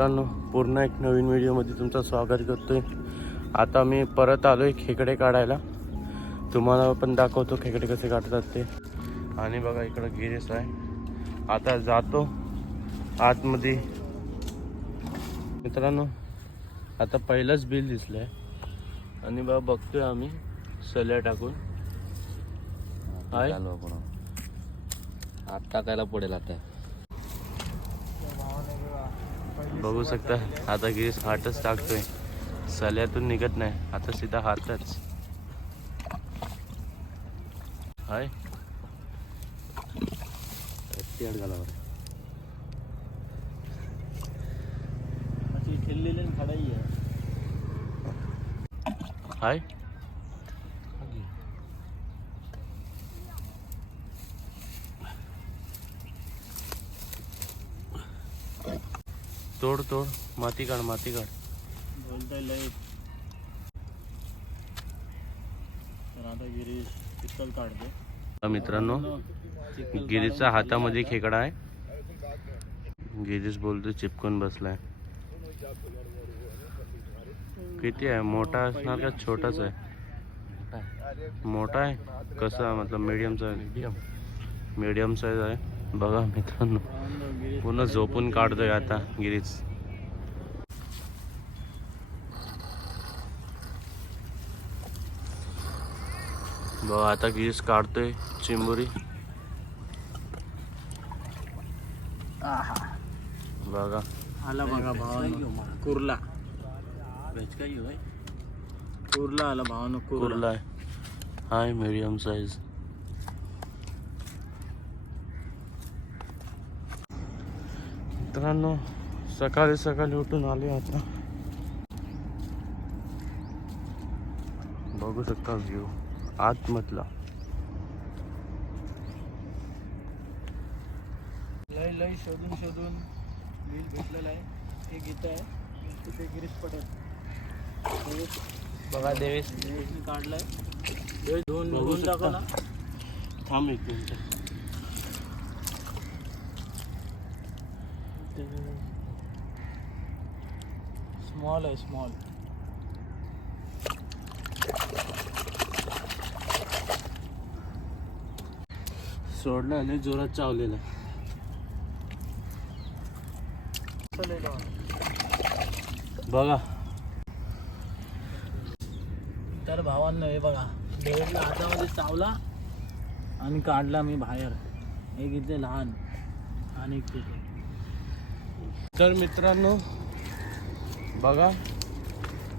मित्रांनो, पूर्ण एक नवीन व्हिडिओमध्ये तुमचं स्वागत करतोय। आता मी परत आलोय खेकडे काढायला। तुम्हाला पण दाखवतो खेकडे कसे काढतात ते। आणि बघा इकडं गिरीस आहे। आता जातो आतमध्ये। मित्रांनो, आता पहिलंच बिल दिसलंय आणि बघा बघतोय आम्ही सल्या टाकून आत टाकायला पडेल आता। बघू शकता आता गिरीस हातच टाकतोय, सल्यातून निघत नाही। आता सीधा हातच हाय हाय तोड तोड, माती काढ माती काढ। बोलतोय लय तर आता गिरीश चिखल काढते। मित्रांनो, गिरीच्या हातामध्ये खेकडा आहे। गिरीश बोलतो चिपकून बसलाय। किती आहे? मोठा असणार का छोटाच आहे? मोठा आहे। कसा मतलब मीडियम साइज? मीडियम साइज आहे। बघा मित्रांनो, पूर्ण झोपून काढतोय आता गिरीश। बघा आता गिरीश काढतोय चिंबोरी। बघा आला बघा भावानो कुर्ला। कुर्ला आला भावानो, कुर्ला आहे। High medium size. मित्रांनो, सकाळी सकाळी उठून आले आता। बघू शकता व्ह्यू आतमधला। लय लय शोधून शोधून बिल भेटलेलं आहे। एक इथं आहे, तिथे गिरीश पटेल बघा। देवेशने काढलाय। दोन बघू बघून टाका ना। थांब एक मिनिट। स्मॉल आहे स्मॉल। सोडलं आणि जोरात चावलेला। बघा तर भावांना हे बघा, डेव्हिडला हातामध्ये चावला आणि काढला मी बाहेर। एक इथे लहान आणि एक तिथे। तर मित्रांनो बघा,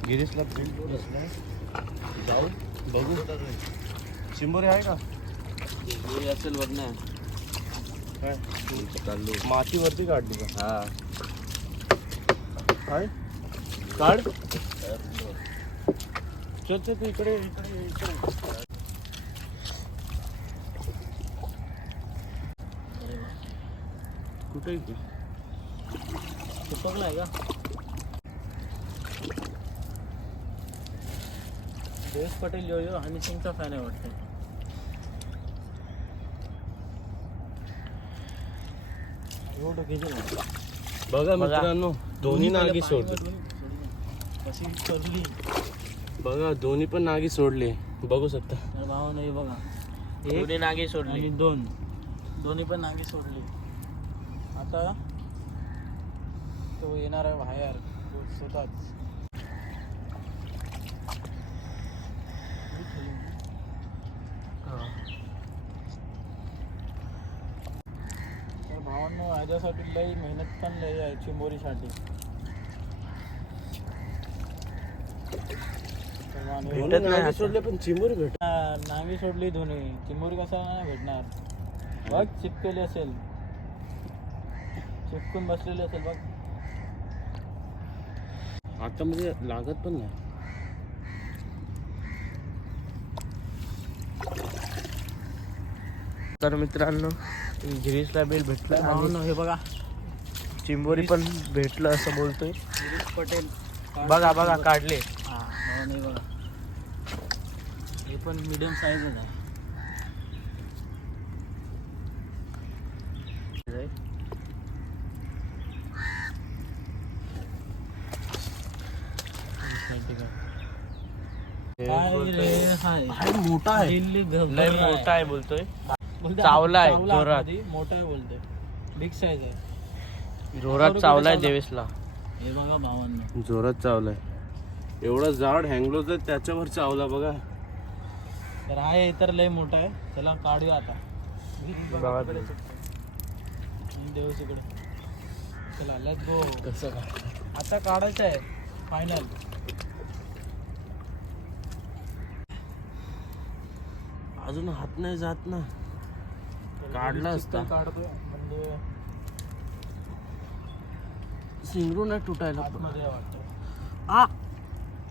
गिरीशला बिल बसलाय। जाऊ बघू चिंबोरी आहे का? असेल बघ ना। काय चालू मातीवरती काढली का? हा काय काढ। चल चल इकडे इकडे इकडे। कुठे इथे चिपकलाय का? देवेश पटेल यो यो हनी सिंगचा फॅन आहे वाटतं। एवढं घेतलं बघा मित्रांनो, दोन्ही नागी सोडले। कशी सोडली बघा दोन्ही पण नागी सोडले, बघू शकता। तर भावानं हे बघा, दोन्ही नागी सोडली आणि दोन्ही पण नागी सोडली। आता तो येणार आहे बाहेर स्वतःच। तर भावांनो, ह्याच्यासाठी लई मेहनत पण लई आहे चिंबोरीसाठी। भेटत नाही सोडले पण चिंबोरी भेट। नांगी सोडली दोन्ही, चिंबोरी कसा नाही भेटणार? बघ चिपकेली असेल, चिपकून बसलेली असेल बघ। आता म्हणजे लागत पण नाही। तर मित्रांनो, गिरीशला बिल भेटलं आणि हे बघा चिंबोरी पण भेटलं असं बोलतोय गिरीश पटेल। बघा बघा काढले। हा भावानं हे बघा, हे पण मीडियम साईजच आहे। मोठा आहे लय मोठा आहे बोलतोय. चावलाय जोरात. मोठा आहे बोलतोय. बिग साईज आहे. जोरात चावलाय देवेशला. हे बघा भावांनो, जोरात चावलाय. एवढा जाड हँगलोज आहे त्याच्यावर चावला बघा. तर आहे तर लय मोठा आहे. चला काढूया आता. बघा देऊस इकडे. चला लेट्स गो. कसं आता काढायचं आहे फायनल. अजून हात नाही जात ना. काढला असता. काढतोय म्हणजे सिंगरू नाही तुटायला. आतमध्ये वाटतं. आ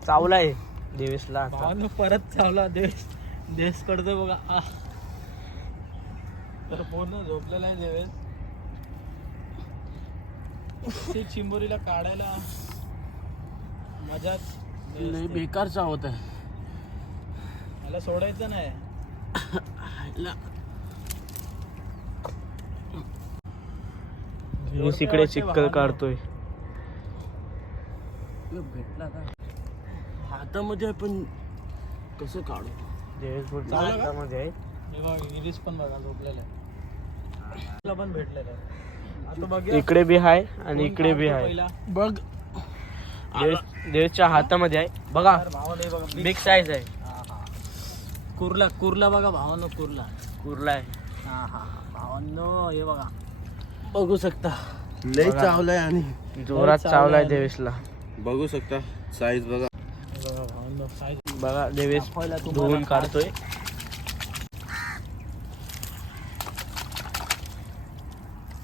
चावलाय देवेशला. भावानं परत चावला. देश कडतोय बघा. तर पूर्ण झोपलेला आहे देवेश. ती चिंबोरीला काढायला मजाच लय बेकार चावत आहे. मला सोडायचं नाही. इकडे चिक्कल काढतोय. भेटला का हातामध्ये आहे पण कसं काढू. हातामध्ये आहे. गिरीश पण बघा झोपलेला आहे. तुला पण भेटलेला आहे. आता बघ इकडे बी आहे आणि इकडे बी आहे. बघ देवेशच्या हातामध्ये आहे बघा. भावाला बघा बिग साईज आहे. कुर्ला बघा भावानं. कुर्ला आहे. भावांनो हे बघा. बघू शकता लय चावलाय आणि जोरात चावलाय देवेशला. बघू शकता साईज बघा. बघा भावांनो साईज बघा देवेश धुवून काढतोय.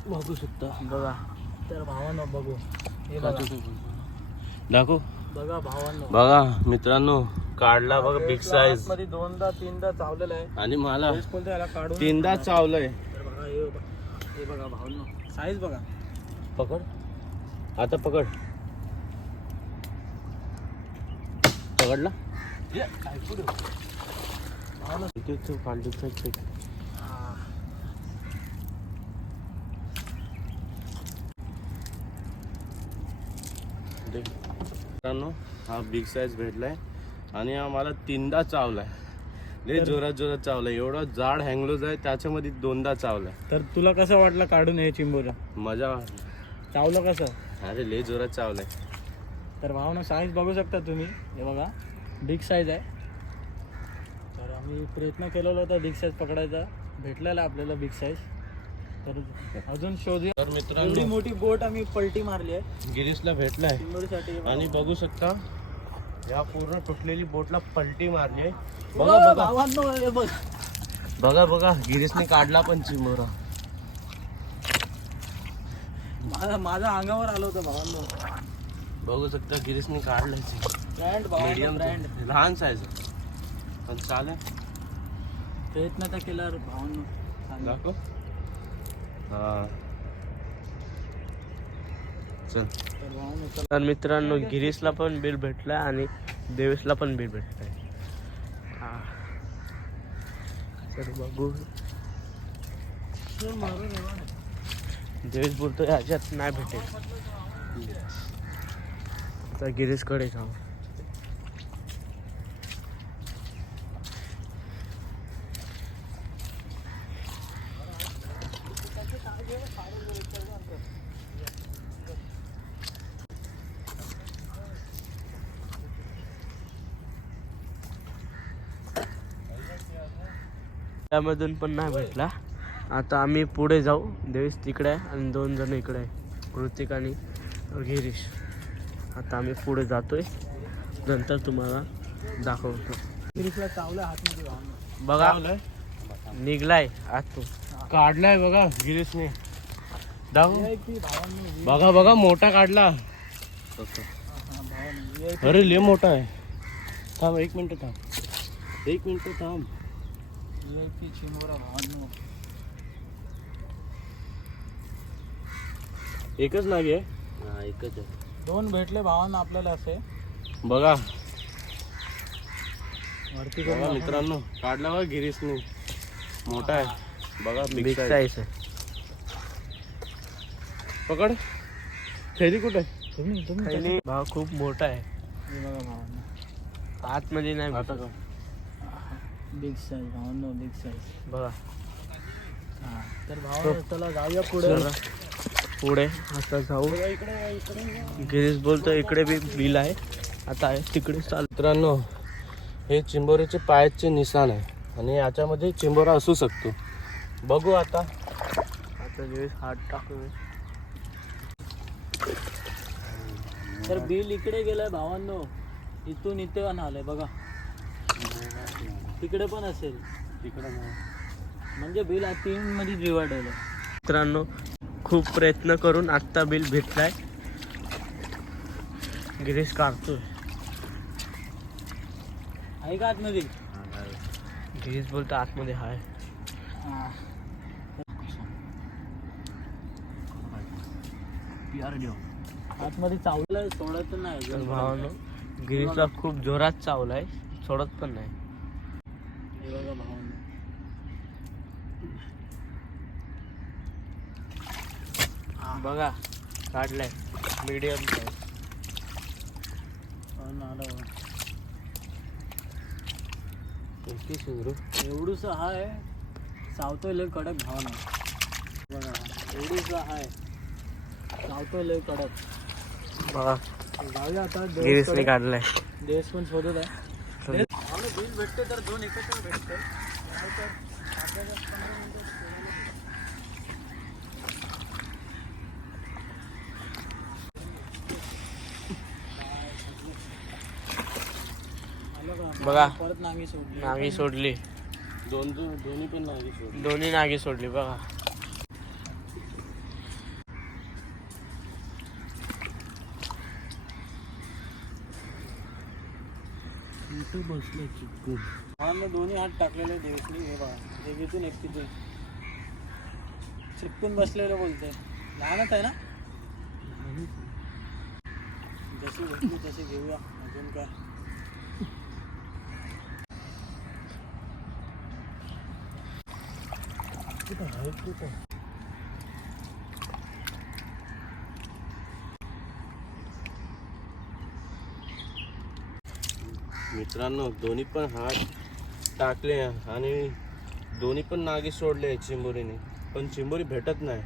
बघू शकता बघा. तर भावांनो बघू. हे बघा दाखव. बघा भावांनो. बघा मित्रांनो काढला बघा बिग साईज. मध्ये 2दा-3दा चावलेला आहे. आणि मला बोलतो याला काढून 3दा चावलंय. तर बघा हे बघा भावांनो साईज बघा. पकड आता पकड. पकडला मित्रांनो हा बिग साईज भेटलाय आणि आम्हाला 3दा चावलाय. लय जोरात चावलाय. एवढा जाड हँगलोज आहे त्याच्यामध्ये 2दा चावलाय. तर तुला कसं वाटलं काढून हे चिंबोरा? मजा. चावलं कसं? अरे लय जोरात चावलाय. तर भावना साईज बघू शकता तुम्ही. हे बघा बिग साईज आहे. तर आम्ही प्रयत्न केलेला होता बिग साईज पकडायचा. भेटलेला आपल्याला बिग साईज. तर अजून शोधूया. तर मित्रांनो एवढी मोठी बोट आम्ही पलटी मारली आहे गिरीशला भेटलाय. चिंबोरीसाठी. आणि बघू शकता या पूर्ण तुटलेली बोटला पलटी मारली आहे. बघा बघा भावांनो हे बघ. बघा गिरीशने काढला पण चिमोरा. माझ्या अंगावर आलं होतं भावांनो. बघू शकता गिरीशने काढलाय. ब्रँड मीडियम ब्रँड लहान साईज पण चालेल. प्रयत्न तर केल्यावर भावांनो. दाखव. हा चल. तर भावांनो तर मित्रांनो गिरीशला पण बिल भेटलाय आणि देवेशला पण बिल भेटलाय. तर बघू. देवेश बोलतोय ह्याच्यात नाही भेटेल. आता गिरीशकडे जाऊ. त्यामधून पण नाही भेटला. आता आम्ही पुढे जाऊ. देवेश तिकडे आहे आणि 2 जण इकडे आहे, कृतिक आणि गिरीश. आता आम्ही पुढे जातोय. नंतर तुम्हाला दाखवतो. गिरीशला चावलं हातमध्ये. बघा निघलाय आतून. काढलाय बघा गिरीशने. दाखव. बघा मोठा काढला. अरे लय मोठा आहे. थांब 1 मिनिट थांब. 1 मिनिट थांब. चिंबोरा भावांनो. एकच नाग आहे. हा एकच आहे. 2 भेटले भावांना आपल्याला असे. बघा वरती बघा मित्रांनो काढला बघा गिरीशने. मोठा आहे बघा बिग साईज आहे. पकड. थैली कुठे? तुम्ही भाव खूप मोठा आहे. हे बघा भावांनो, आतमध्ये नाही आता का बिग साईज भावांनो, बिग साईज. बघा हा तर भावांनो चला जाऊया पुढे. पुढे आता जाऊ. गिरीश बोलतो इकडे बी बिल आहे. आता आहे तिकडे चाल. मित्रांनो, हे चिंबोरीचे पायाचे निशाण आहे आणि याच्यामध्ये चिंबोरा असू शकतो. बघू आता. आता गिरीश हात टाकू. तर बिल इकडे गेलाय भावांनो, इथून इथे आलंय बघा. तिकडे पण असेल, तिकडे म्हणजे बिल 3 मध्ये डिवाइड आहे. मित्रांनो, खूप प्रयत्न करून आत्ता बिल भेटलाय. गिरीश काढतोय. आहे का आतमध्ये? गिरीश बोलतो आतमध्ये हाय. आतमध्ये चावलं सोडायचं नाही. तर भावानो, गिरीशला खूप जोरात चावलाय, सोडत पण नाही. हे बघा भावांनो, बघा काढलाय मीडियम आला बघा. सुंदर. एवढूस हाय, चावतोय लय कडक भावना. बघा एवढूस हाय, चावतोय लय कडक. बघा जाऊया आता गिरीशने काढलाय. देश पण शोधत आहे. बिल भेटते तर 2 एकत्र भेटते, नाहीतर आपल्याला 15 मिनिटं बघा परत नांगी सोडली. नागी सोडली. दोन्ही पण नाही सोडले. दोन्ही नागी सोडली. बघा बसले चिकून. आम्ही दोन्ही हात टाकलेले देवीतनी. हे बघा, देवीतून एक तिथून चिपकून बसलेलं बोलतोय. लहानच आहे ना, जशी भेटली तशी घेऊया. अजून काय मित्रांनो, दोन्ही पण हात टाकले आणि दोन्ही पण नागे सोडले चिंबोरीने, पण चिंबोरी भेटत नाही.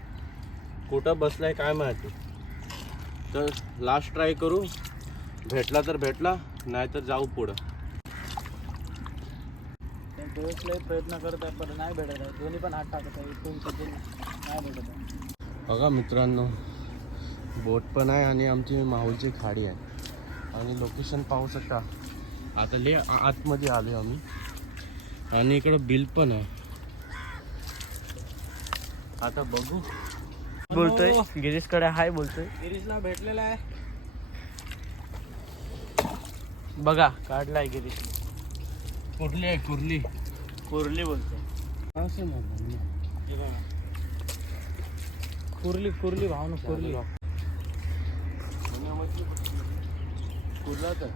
कुठं बसलाय काय माहिती. तर लास्ट ट्राय करू. भेटला तर भेटला, नाही तर जाऊ पुढं. दिवस लय प्रयत्न करत आहे पण नाही भेटत आहे. दोन्ही पण हात टाकत आहे, इथून तिथून नाही भेटत आहे. बघा मित्रांनो, बोट पण आहे आणि आमची माहुलची खाडी आहे. आणि लोकेशन पाहू शकता. आता लय आतमध्ये आलो आम्ही आणि इकडं बिल पण आहे. आता बघू. बोलतोय गिरीश कडे हाय बोलतोय. गिरीशला भेटलेला आहे. बघा काढलाय गिरीश. कुर्ली आहे, कुर्ली. कुर्ली बोलतोय. हे बघा, कुर्ली कुर्ली भावना, कुर्ली. कुर्ला तर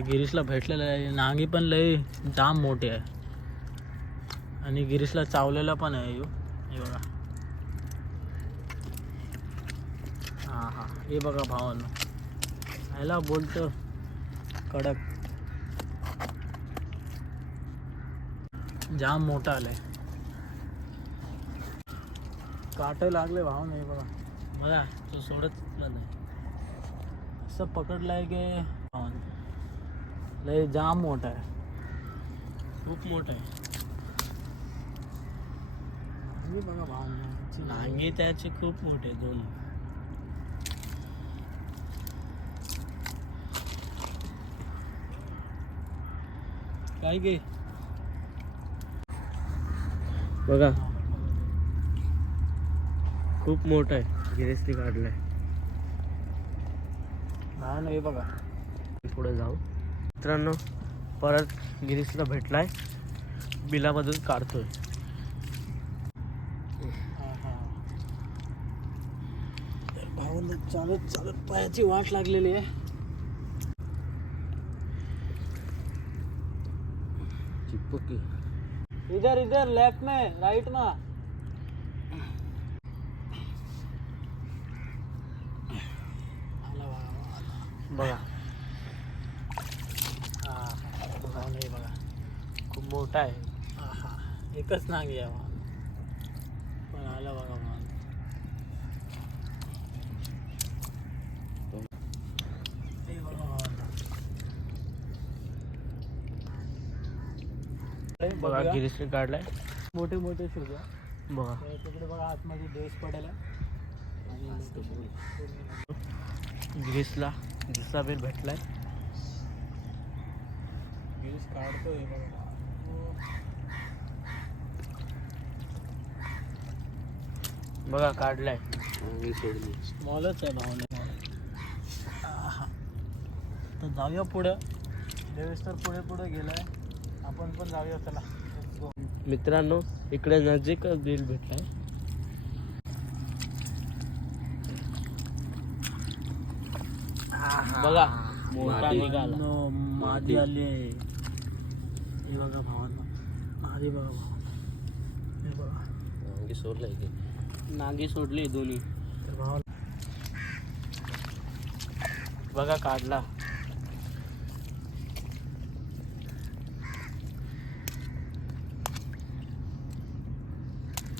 गिरीशला भेटलेलं आहे. नांगी पण लय जाम मोठी आहे आणि गिरीशला चावलेला पण आहे. हे बघा. हां हां, हे बघा भावांनो, ह्याला बोलतो कडक. जाम मोठा आलाय. काटे लागले भावांनो. हे बघा, बघा तो सोडत नाही. असं पकडलाय की भावांनो लय जाम मोठा आहे, खूप मोठा आहे. नांगी बघा भावांनो, नांगी त्याचे खूप मोठे दोन. काय गे बघा खूप मोठा आहे. गिरीशने काढलाय. भावांनो हे बघा. पुढे जाऊ. मित्रांनो, परत गिरीशला भेटलाय. बिलामधून काढतोय. भावांनो चालत चालत पायाची वाट लागलेली आहे. चिपकी. इधर इधर लेफ्ट में, राइट में. आला बाबा. बघा नाही बघा खूप मोठा आहे. आहा, एकच नांगी आहे वाहन. पण आला बघा वाहन. हे बघा वाहन. बघा गिरीशने काढलाय. मोठे मोठे शोधा बघा तिकडे बघा आतमध्ये देश पडेल आहे. आणि गिरीशला दिसा बिल भेटलाय. गिरीश काढतोय बघा. बघा काढलाय. स्मॉलच आहे भावने. तर जाऊया पुढं. देवेश तर पुढे पुढे गेलाय. आपण पण जाऊया चला. Let's go. मित्रांनो इकडे नजीक बिल भेटलाय. बघा मोठा निघाला. मादी आली आहे. हे बघा भावांना. मादी बघा भावा. हे बघा. नागी सोडली दोन्ही. तर भावा बघा काढला.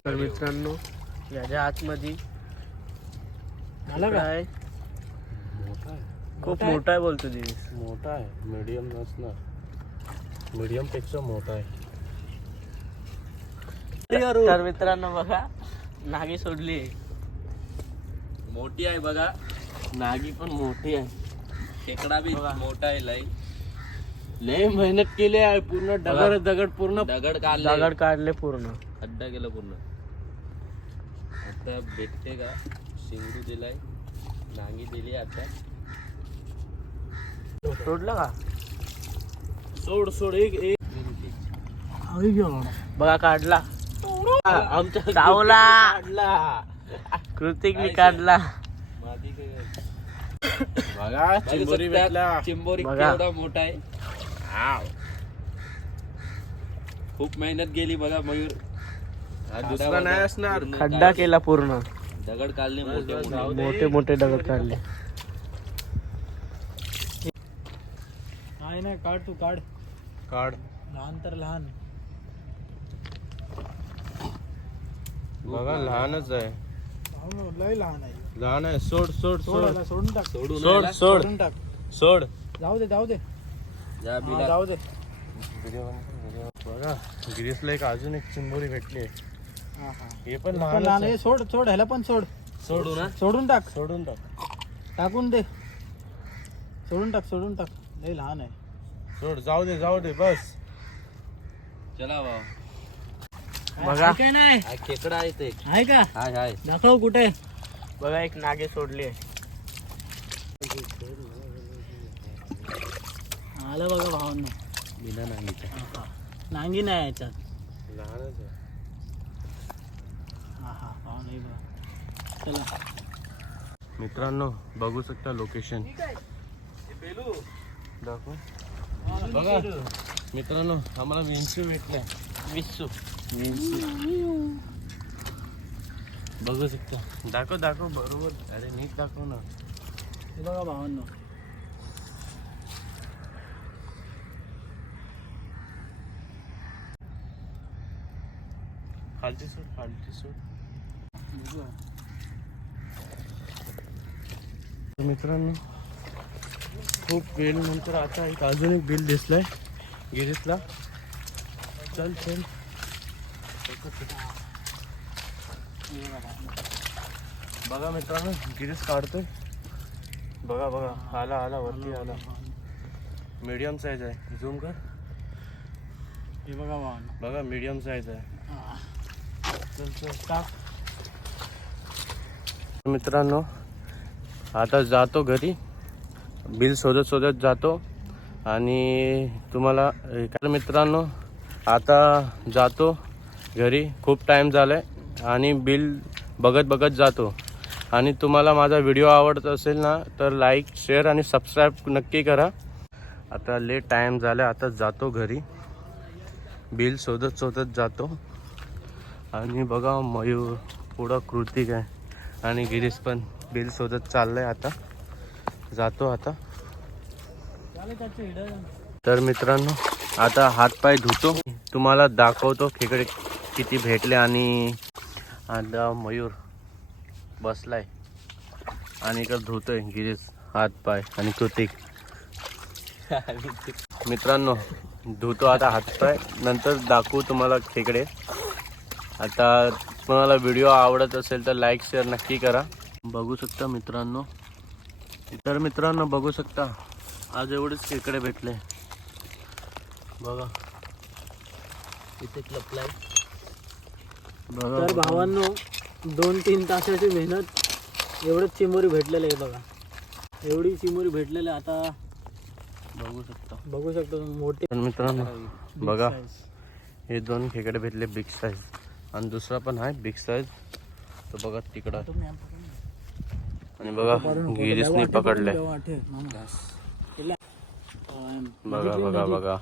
तर मित्रांनो याच्या आतमध्ये झालं का? आहे. मोठा आहे. खूप मोठा आहे बोलतो दिवस. मोठा आहे. मीडियम नसणार. मीडियम पेक्षा मोठा आहे. तर मित्रांनो बघा नागी सोडली. मोठी आहे बघा. नागी पण मोठी आहे. खेकडा बी बघा. मोठा आहे. लय मेहनत केली आहे. पूर्ण दगड दगड पूर्ण दगड काढले. दगड काढले पूर्ण. खड्डा केला पूर्ण. आता भेटते का? शिंगू दिलाय. नांगी दिली आता. सोडलं का? सोड सोड एक एक आई गं. बघा काढला. आमच्या डावला. काढला. कृतिकने काढला. मादी काय? बघा चिंबोरी भेटला. चिंबोरी बघा. केवढा मोठा आहे. खूप मेहनत गेली बघा मयूर. हा दुसरा नाही असणार. पूर्ण खड्डा केला पूर्ण. दगड काढले मोठे बस, मोठे. जाऊ दे. मोठे मोठे दगड काढले. नाही नाही काढ तू काढ. काढ. लहान तर लहान. बघा लहानच आहे. भाऊ लय लहान आहे. लहान आहे. सोड सोड सोड सोड याला, सोडून टाक. सोडून सोड आला. सोड सोडून टाक. सोड. जाऊ दे जाऊ दे. जा हा, बिला. जाऊ दे. बघा गिरीशला एक अजून एक चिंबोरी भेटली. हा हा. हे पण पण लहान लहान आहे. सोड सोड ह्याला पण सोड. सोडू ना. सोडून टाक. सोडून टाक. टाकून दे. सोडून टाक सोडून टाक. लय लहान आहे. सोड. जाऊ दे बस. चला भाऊ. बघा. आहे काय नाही हा खेकडा आहे ते. आहे का? हाय हाय. दाखव कुठे. बघा एक नागे सोडली आहे. आलं बघा भावांना. बिना नांगीचा. नांगी नाही याच्यात. लहानच आहे. हा हा भाव नाही बघा. चला. मित्रांनो बघू शकता लोकेशन. दाखव. बघा मित्रांनो आम्हाला विंचू भेटलाय. विसू. बघू शकता. दाखव बरोबर. अरे नीट दाखव ना. हे बघा भावांना. खालती सोड. तर मित्रांनो खूप वेळ नंतर आता एक अजून एक बिल दिसलंय गिरीशला. चल बघा मित्रांनो गिरीश काढतोय. बघा आला वरती आला. मीडियम साईज आहे. झूम कर. हे बघा भावांना. बघा मीडियम साईज आहे. चल टाक. मित्रांनो आता जातो घरी. बिल शोधत जातो आणि तुम्हाला मित्रांनो आता जातो घरी. खूप टाईम झालाय आणि बिल बघत जातो. आणि तुम्हाला माझा व्हिडिओ आवडत असेल ना तर लाईक शेअर आणि सबस्क्राईब नक्की करा. आता लेट टाईम झाला. आता जातो घरी. बिल शोधत जातो. आणि बघा मयूर पुढं कृतिक आहे आणि गिरीश पण बिल शोधत चाललंय. आता जातो. तर मित्रांनो आता हातपाय धुतो, तुम्हाला दाखवतो खेकडे किती भेटले. आणि आता मयूर बसलाय आणि इकडं धुतोय गिरीश हातपाय आणि कृतिक. मित्रांनो धुतो आता हातपाय, नंतर दाखवू तुम्हाला खेकडे. आता तुम्हाला व्हिडिओ आवडत असेल तर लाईक शेअर नक्की करा. बघू शकता मित्रांनो, तर मित्रांनो बघू शकता आज एवढेच खेकडे भेटले बघा. इथे लपलाय बघा. तर भावांनो 2-3 तासाची मेहनत एवढंच चिमोरी भेटलेलं आहे बघा. एवढी चिमोरी भेटलेली आहे. आता बघू शकतो मोठे. पण मित्रांनो बघा हे 2 खेकडे भेटले बिग साईज, आणि दुसरा पण आहे बिग साईज तो बघा तिकडं. आणि बघा गिरीशने पकडले बघा बघा बघा.